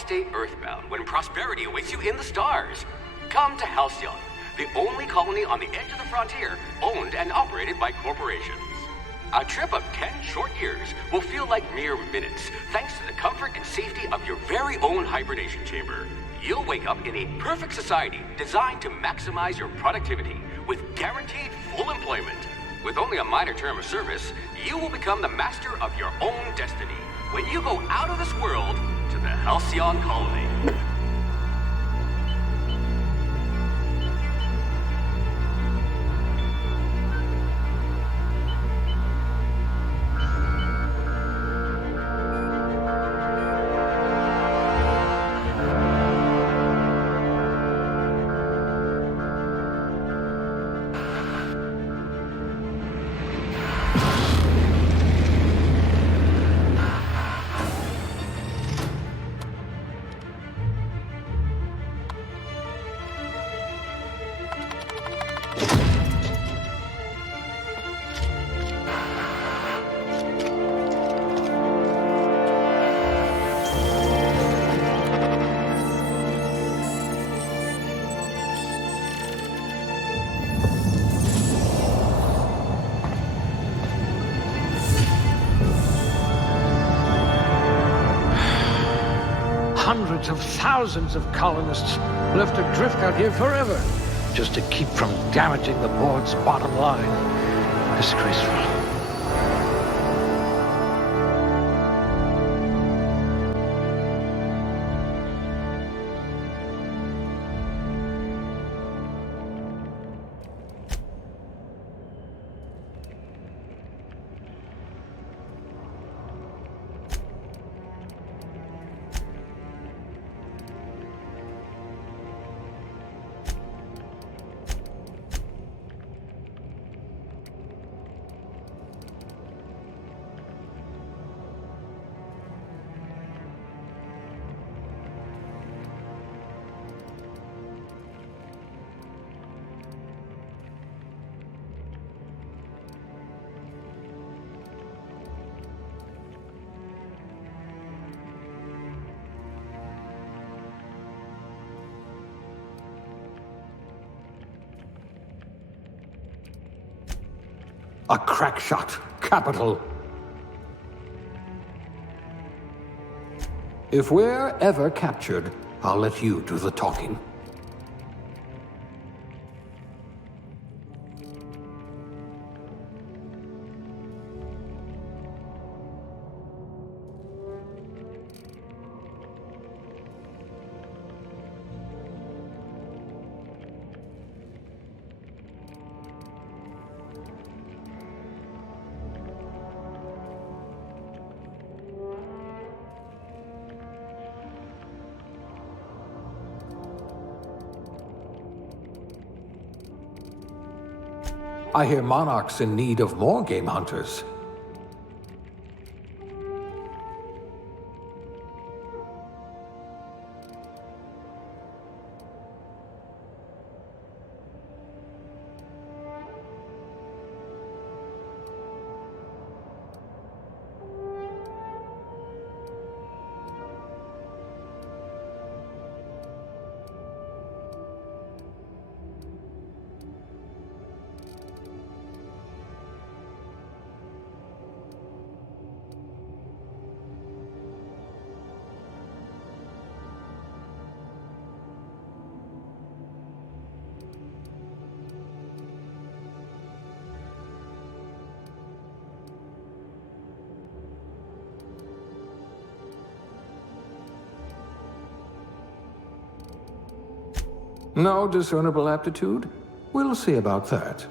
stay earthbound when prosperity awaits you in the stars? Come to Halcyon, the only colony on the edge of the frontier, owned and operated by corporations. A trip of 10 short years will feel like mere minutes, thanks to the comfort and safety of your very own hibernation chamber. You'll wake up in a perfect society designed to maximize your productivity with guaranteed full employment. With only a minor term of service, you will become the master of your own destiny when you go out of this world to the Halcyon Colony. Hundreds of thousands of colonists left adrift out here forever, just to keep from damaging the board's bottom line. Disgraceful. A crack shot. Capital. If we're ever captured, I'll let you do the talking. I hear Monarch's in need of more game hunters. No discernible aptitude? We'll see about that.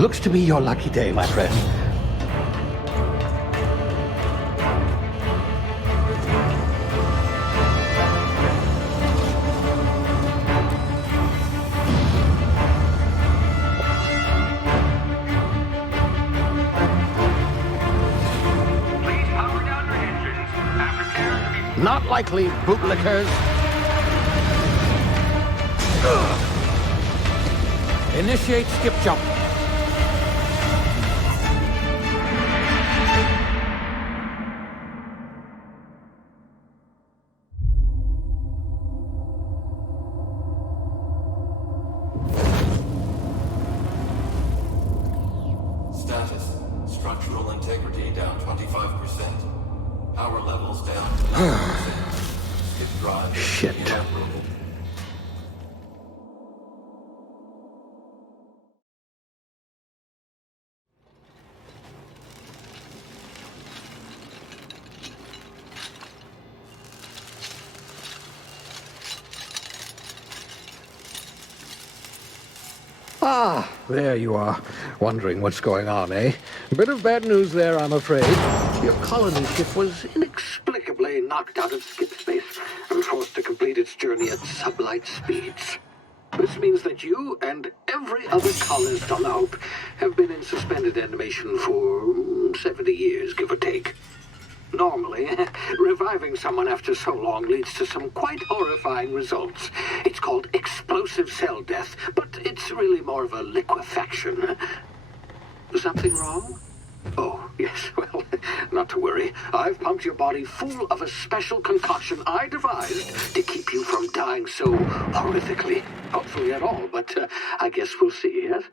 Looks to be your lucky day, my friend. Please power down your engines and prepare to be... Not likely, bootlickers. Initiate skip jump. Status. Structural integrity down 25%. Power levels down 9%. Skip drive Shit. inoperable. Ah, there you are. Wondering what's going on, eh? Bit of bad news there, I'm afraid. Your colony ship was inexplicably knocked out of skip space and forced to complete its journey at sublight speeds. This means that you and every other colonist on the Hope have been in suspended animation for 70 years, give or take. Normally, reviving someone after so long leads to some quite horrifying results. It's called explosive cell death, but it's really more of a liquefaction. Something wrong? Oh, yes, well, not to worry. I've pumped your body full of a special concoction I devised to keep you from dying so horrifically. Hopefully at all, but I guess we'll see, yes?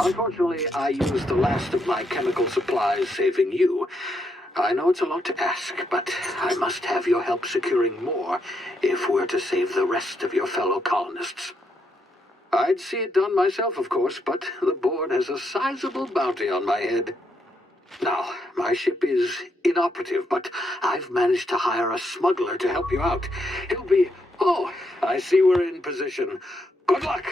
Unfortunately, I used the last of my chemical supplies saving you. I know it's a lot to ask, but I must have your help securing more if we're to save the rest of your fellow colonists. I'd see it done myself, of course, but the board has a sizable bounty on my head. Now, my ship is inoperative, but I've managed to hire a smuggler to help you out. He'll be... Oh, I see we're in position. Good luck!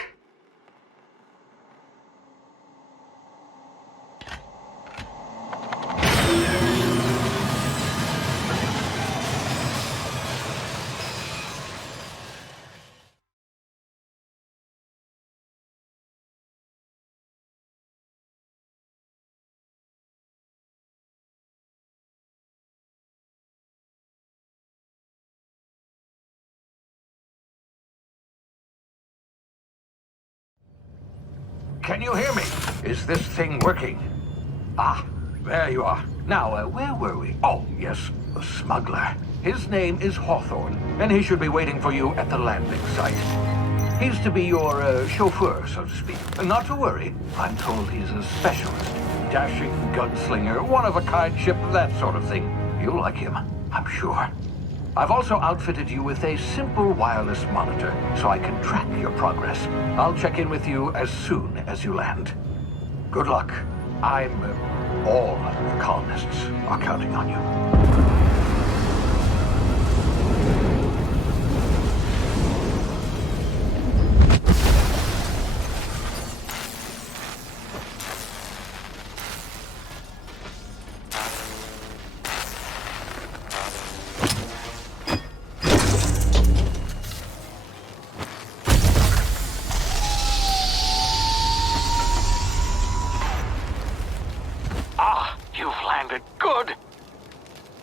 Can you hear me? Is this thing working? Ah, there you are. Now, where were we? Oh, yes, the smuggler. His name is Hawthorne, and he should be waiting for you at the landing site. He's to be your chauffeur, so to speak. Not to worry. I'm told he's a specialist. Dashing gunslinger, one-of-a-kind ship, that sort of thing. You'll like him, I'm sure. I've also outfitted you with a simple wireless monitor, so I can track your progress. I'll check in with you as soon as you land. Good luck. All the colonists are counting on you.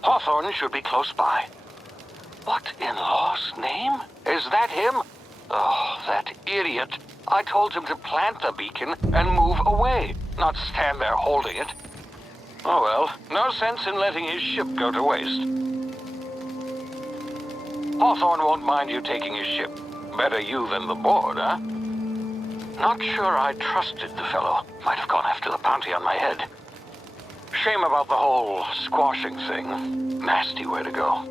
Hawthorne should be close by. What in law's name? Is that him? Oh, that idiot. I told him to plant the beacon and move away, not stand there holding it. Oh well, no sense in letting his ship go to waste. Hawthorne won't mind you taking his ship. Better you than the board, huh? Not sure I trusted the fellow. Might have gone after the bounty on my head. Shame about the whole squashing thing. Nasty way to go.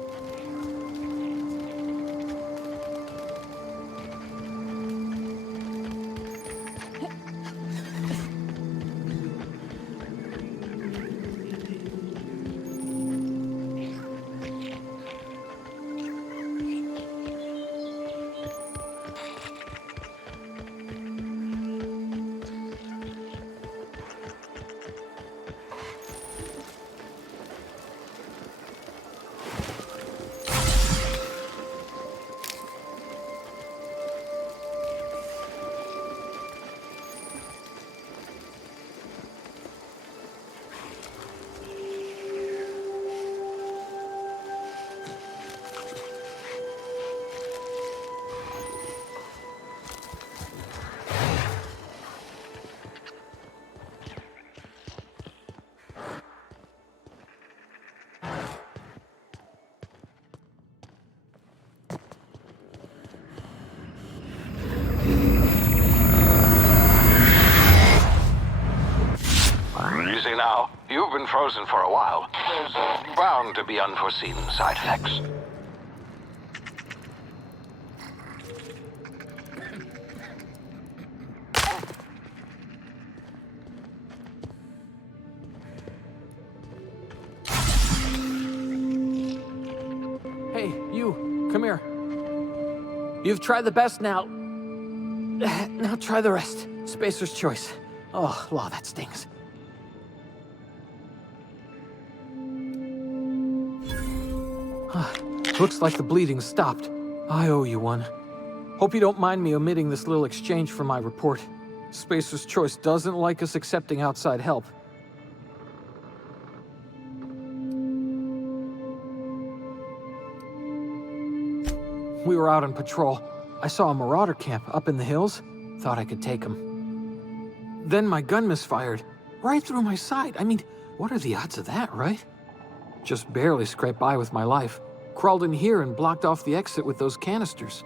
now. You've been frozen for a while. There's bound to be unforeseen side effects. Hey, you, come here. You've tried the best now. Now try the rest. Spacer's choice. Oh, law, that stings. Looks like the bleeding stopped. I owe you one. Hope you don't mind me omitting this little exchange from my report. Spacer's choice doesn't like us accepting outside help. We were out on patrol. I saw a marauder camp up in the hills. Thought I could take him. Then my gun misfired. Right through my side. I mean, what are the odds of that, right? Just barely scraped by with my life. Crawled in here and blocked off the exit with those canisters.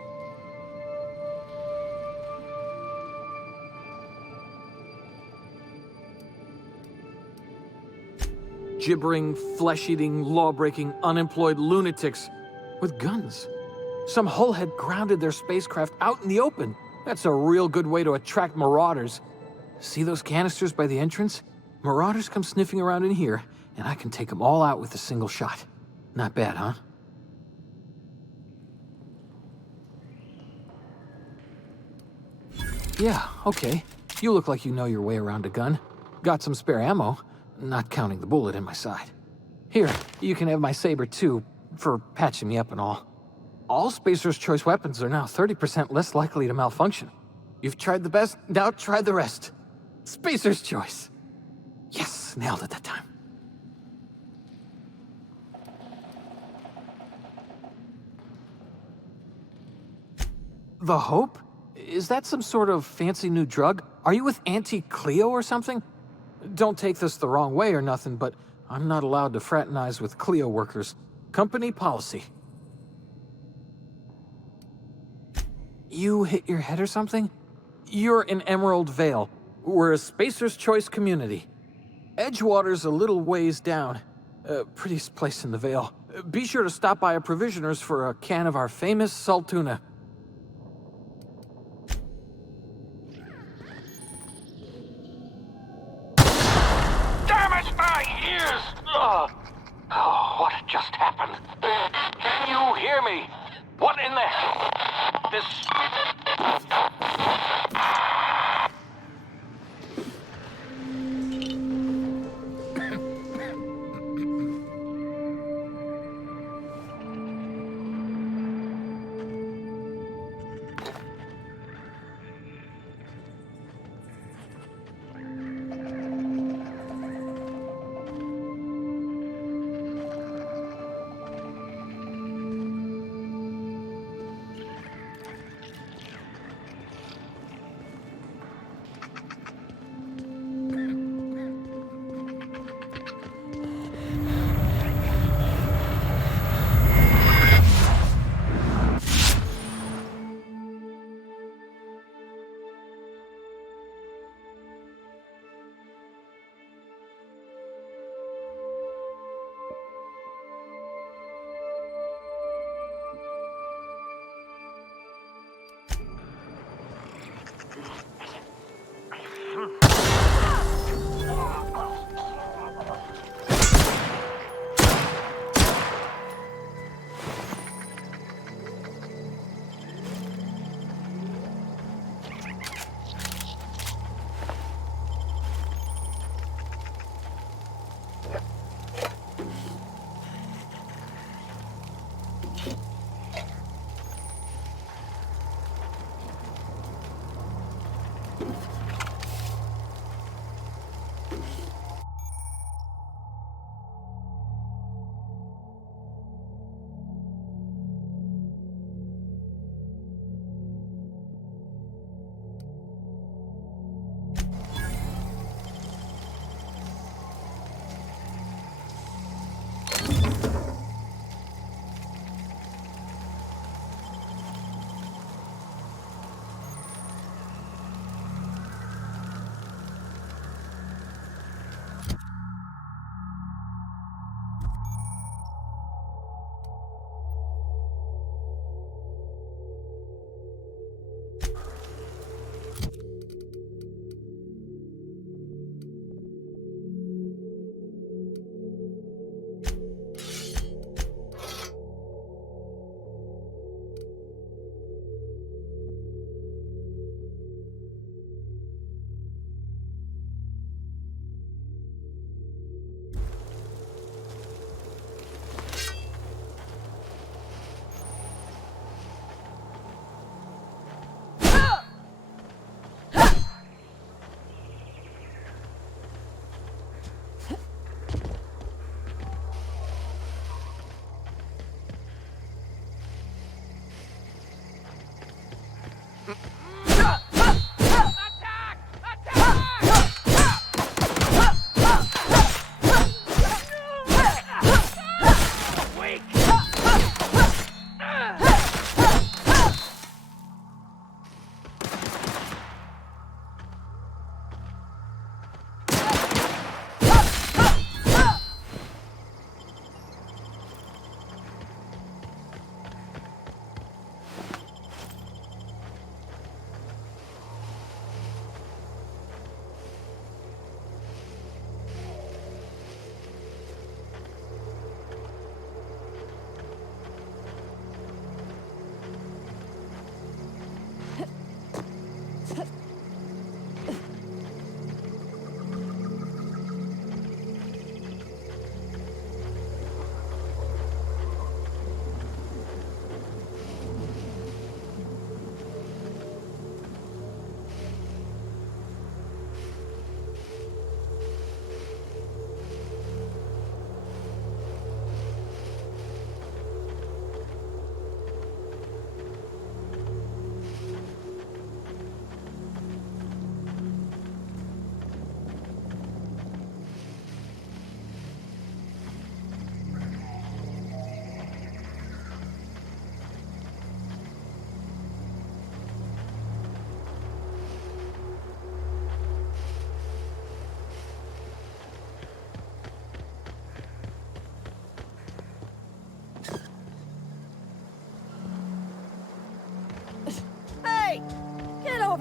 Gibbering, flesh-eating, law-breaking, unemployed lunatics with guns. Some hullhead grounded their spacecraft out in the open. That's a real good way to attract marauders. See those canisters by the entrance? Marauders come sniffing around in here, and I can take them all out with a single shot. Not bad, huh? Yeah, okay. You look like you know your way around a gun. Got some spare ammo, not counting the bullet in my side. Here, you can have my saber too, for patching me up and all. All Spacer's choice weapons are now 30% less likely to malfunction. You've tried the best, now try the rest. Spacer's choice. Yes, nailed it that time. The Hope? Is that some sort of fancy new drug? Are you with Auntie Cleo or something? Don't take this the wrong way or nothing, but I'm not allowed to fraternize with Cleo workers. Company policy. You hit your head or something? You're in Emerald Vale. We're a Spacer's Choice community. Edgewater's a little ways down. Prettiest place in the Vale. Be sure to stop by a provisioner's for a can of our famous salt tuna. Damn it, my ears! Oh, what just happened? Can you hear me? What in the hell? This...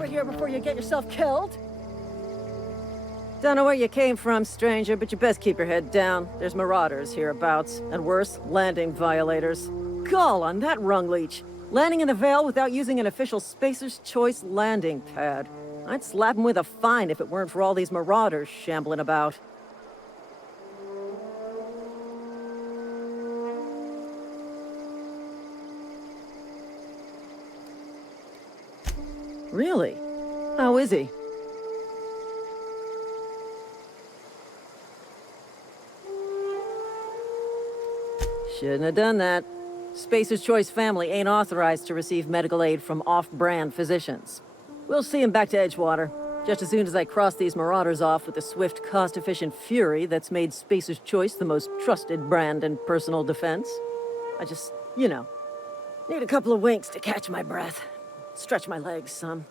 of here before you get yourself killed. Don't know where you came from, stranger, but you best keep your head down. There's marauders hereabouts, and worse, landing violators. Gall on that rung leech. Landing in the Vale without using an official Spacer's Choice landing pad. I'd slap him with a fine if it weren't for all these marauders shambling about. Really? How is he? Shouldn't have done that. Spacer's Choice family ain't authorized to receive medical aid from off-brand physicians. We'll see him back to Edgewater, just as soon as I cross these marauders off with the swift, cost-efficient fury that's made Spacer's Choice the most trusted brand in personal defense. I just, need a couple of winks to catch my breath. Stretch my legs some.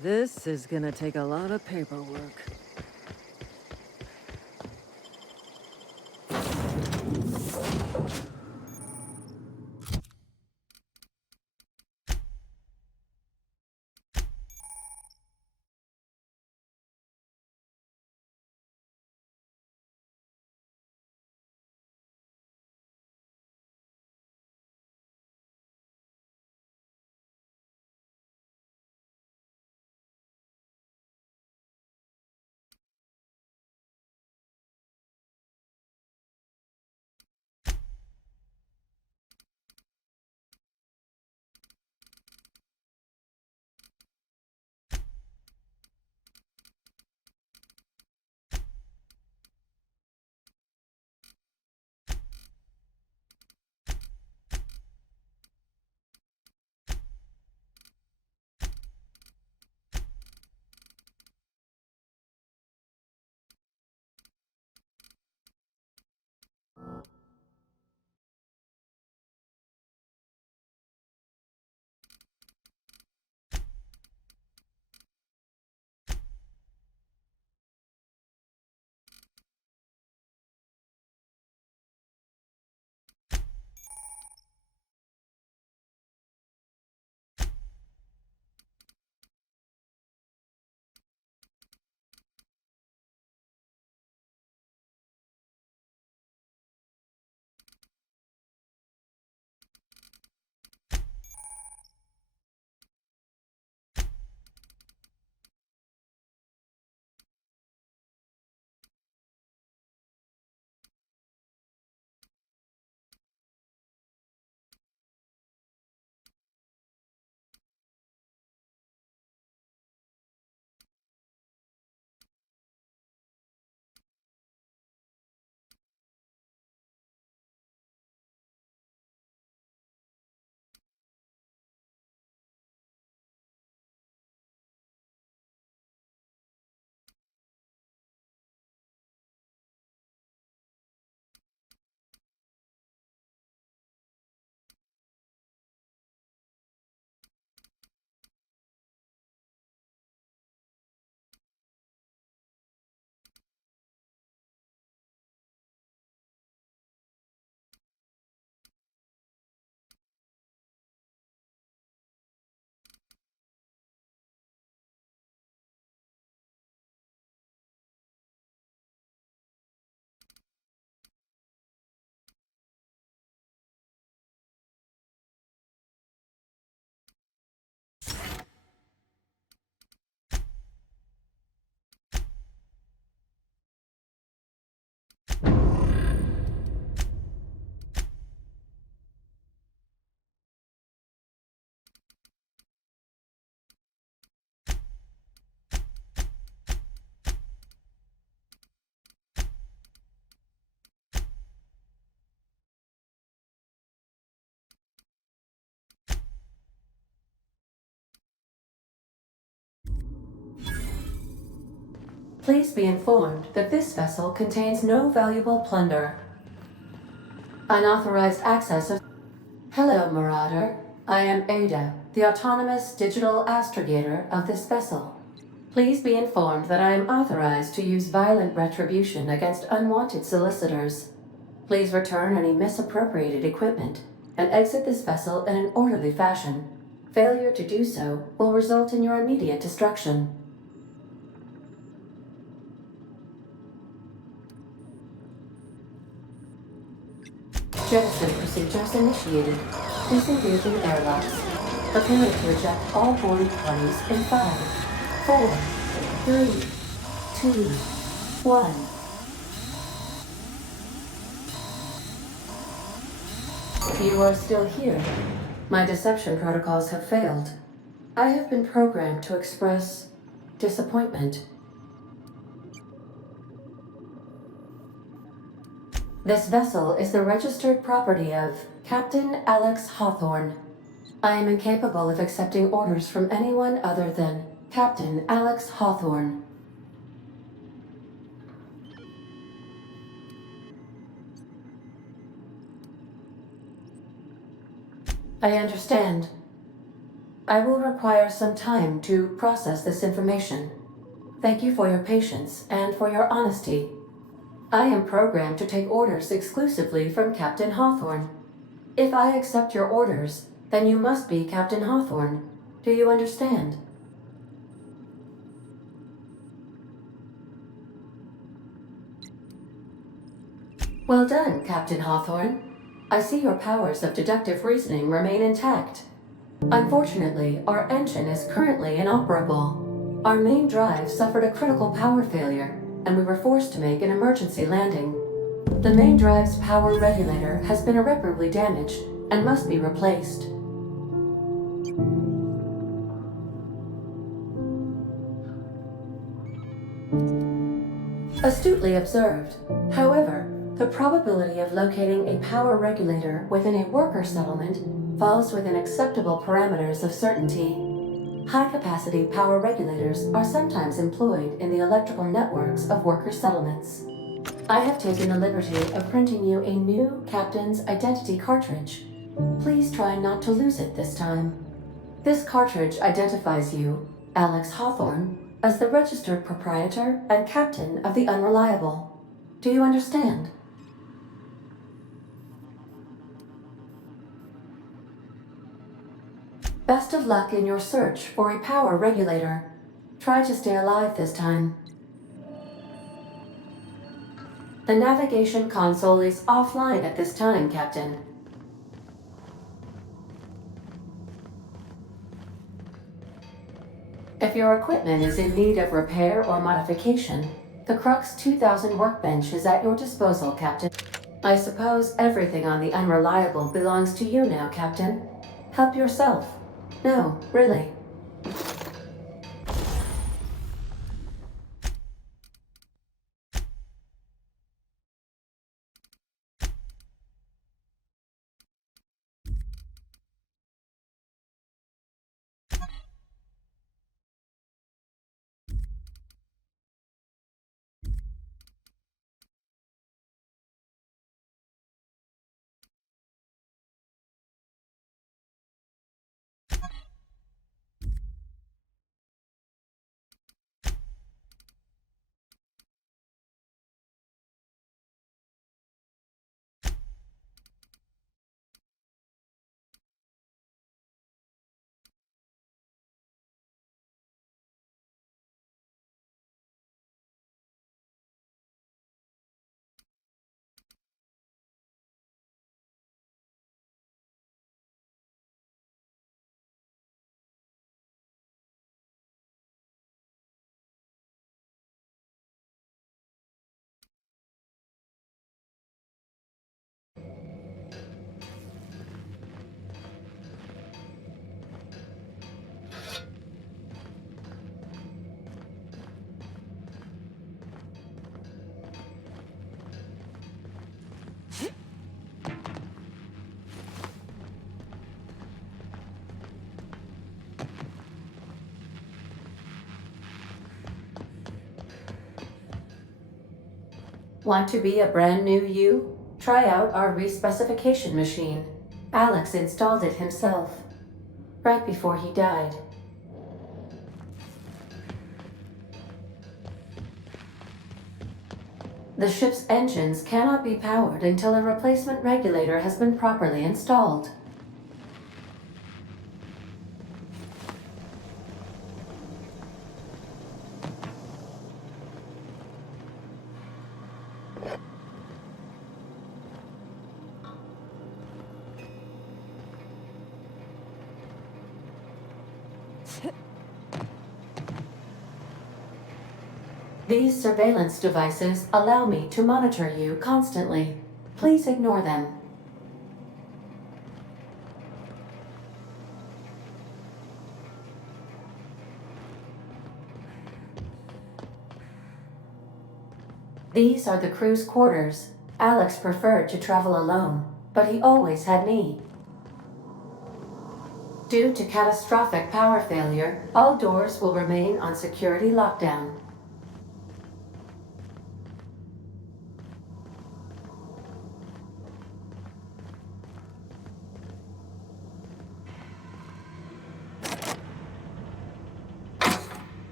This is gonna take a lot of paperwork. Please be informed that this vessel contains no valuable plunder. Unauthorized access of... Hello, Marauder. I am Ada, the autonomous digital astrogator of this vessel. Please be informed that I am authorized to use violent retribution against unwanted solicitors. Please return any misappropriated equipment and exit this vessel in an orderly fashion. Failure to do so will result in your immediate destruction. Jettison procedures initiated. Disengaging airlocks. Preparing to eject all boarding parties in 5, 4, 3, 2, 1. You are still here. My deception protocols have failed. I have been programmed to express disappointment. This vessel is the registered property of Captain Alex Hawthorne. I am incapable of accepting orders from anyone other than Captain Alex Hawthorne. I understand. I will require some time to process this information. Thank you for your patience and for your honesty. I am programmed to take orders exclusively from Captain Hawthorne. If I accept your orders, then you must be Captain Hawthorne. Do you understand? Well done, Captain Hawthorne. I see your powers of deductive reasoning remain intact. Unfortunately, our engine is currently inoperable. Our main drive suffered a critical power failure, and we were forced to make an emergency landing. The main drive's power regulator has been irreparably damaged and must be replaced. Astutely observed. However, the probability of locating a power regulator within a worker settlement falls within acceptable parameters of certainty. High-capacity power regulators are sometimes employed in the electrical networks of worker settlements. I have taken the liberty of printing you a new Captain's Identity cartridge. Please try not to lose it this time. This cartridge identifies you, Alex Hawthorne, as the registered proprietor and captain of the Unreliable. Do you understand? Best of luck in your search for a power regulator. Try to stay alive this time. The navigation console is offline at this time, Captain. If your equipment is in need of repair or modification, the Crux 2000 workbench is at your disposal, Captain. I suppose everything on the Unreliable belongs to you now, Captain. Help yourself. No, really. Want to be a brand new you? Try out our respecification machine. Alex installed it himself, right before he died. The ship's engines cannot be powered until a replacement regulator has been properly installed. These surveillance devices allow me to monitor you constantly. Please ignore them. These are the crew's quarters. Alex preferred to travel alone, but he always had me. Due to catastrophic power failure, all doors will remain on security lockdown.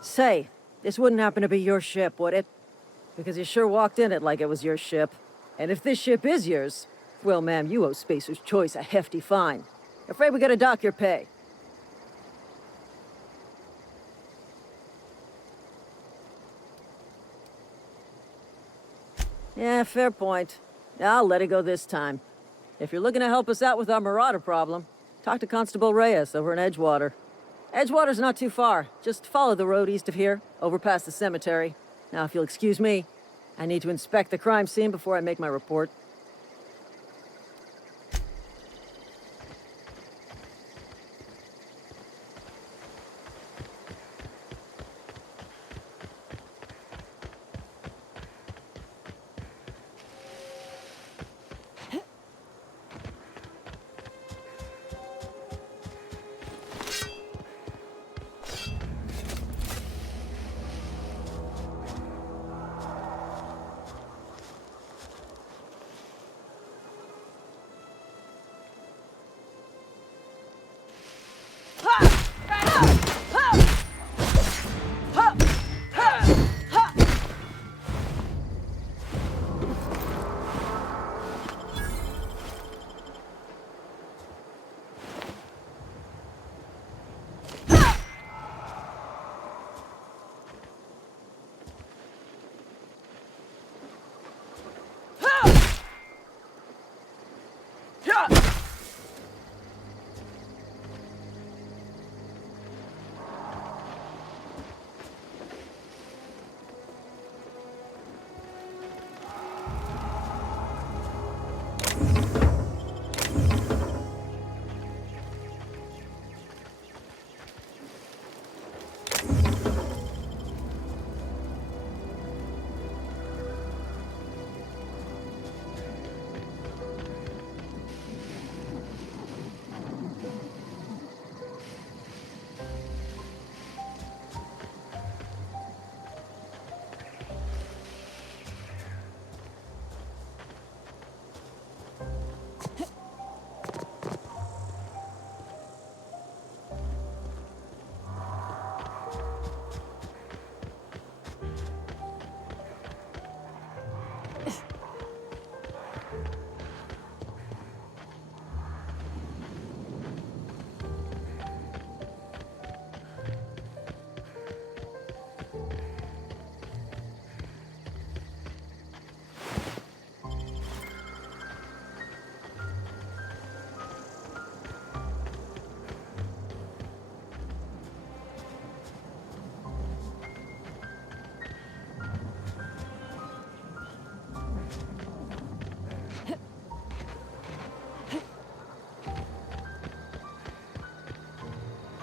Say, this wouldn't happen to be your ship, would it? Because you sure walked in it like it was your ship. And if this ship is yours, well, ma'am, you owe Spacer's Choice a hefty fine. Afraid we gotta dock your pay. Yeah, fair point. I'll let it go this time. If you're looking to help us out with our marauder problem, talk to Constable Reyes over in Edgewater. Edgewater's not too far. Just follow the road east of here, over past the cemetery. Now, if you'll excuse me, I need to inspect the crime scene before I make my report.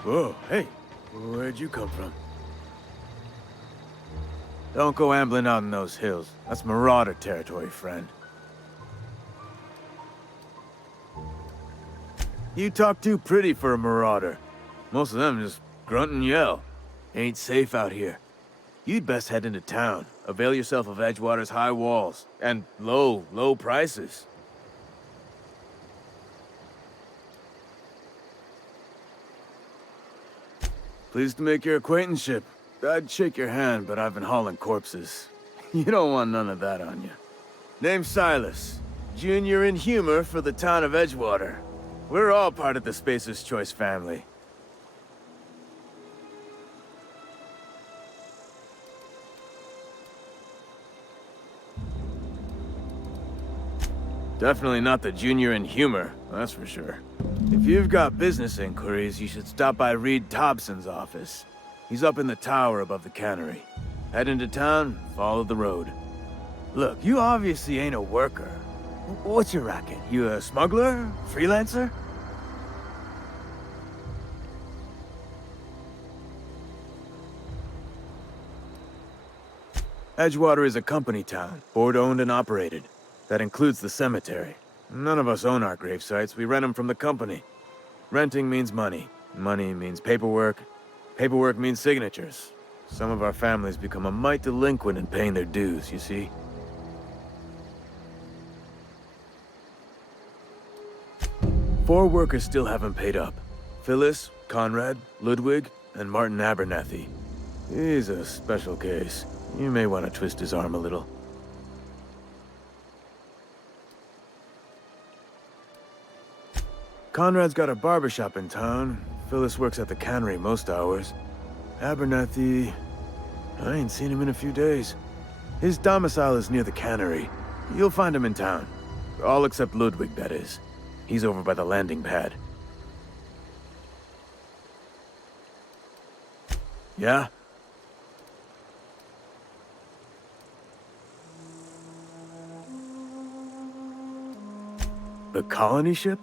Whoa, hey, where'd you come from? Don't go ambling out in those hills. That's Marauder territory, friend. You talk too pretty for a Marauder. Most of them just grunt and yell. Ain't safe out here. You'd best head into town. Avail yourself of Edgewater's high walls. And low prices. Pleased to make your acquaintanceship. I'd shake your hand, but I've been hauling corpses. You don't want none of that on you. Name's Silas. Junior in humor for the town of Edgewater. We're all part of the Spacer's Choice family. Definitely not the junior in humor, that's for sure. If you've got business inquiries, you should stop by Reed Thompson's office. He's up in the tower above the cannery. Head into town, follow the road. Look, you obviously ain't a worker. What's your racket? You a smuggler? Freelancer? Edgewater is a company town, board-owned and operated. That includes the cemetery. None of us own our grave sites, we rent them from the company. Renting means money. Money means paperwork. Paperwork means signatures. Some of our families become a mite delinquent in paying their dues, you see? Four workers still haven't paid up. Phyllis, Conrad, Ludwig, and Martin Abernathy. He's a special case. You may want to twist his arm a little. Conrad's got a barbershop in town. Phyllis works at the cannery most hours. Abernathy... I ain't seen him in a few days. His domicile is near the cannery. You'll find him in town. All except Ludwig, that is. He's over by the landing pad. Yeah? The colony ship?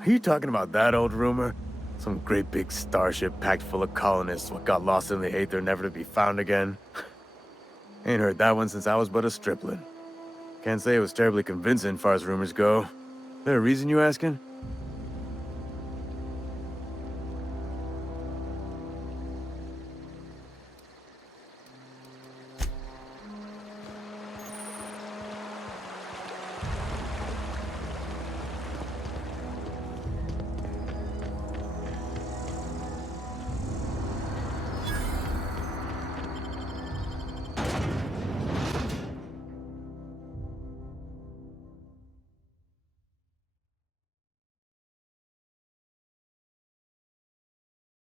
Are you talking about that old rumor? Some great big starship packed full of colonists what got lost in the Aether never to be found again? Ain't heard that one since I was but a stripling. Can't say it was terribly convincing far as rumors go. There a reason you asking?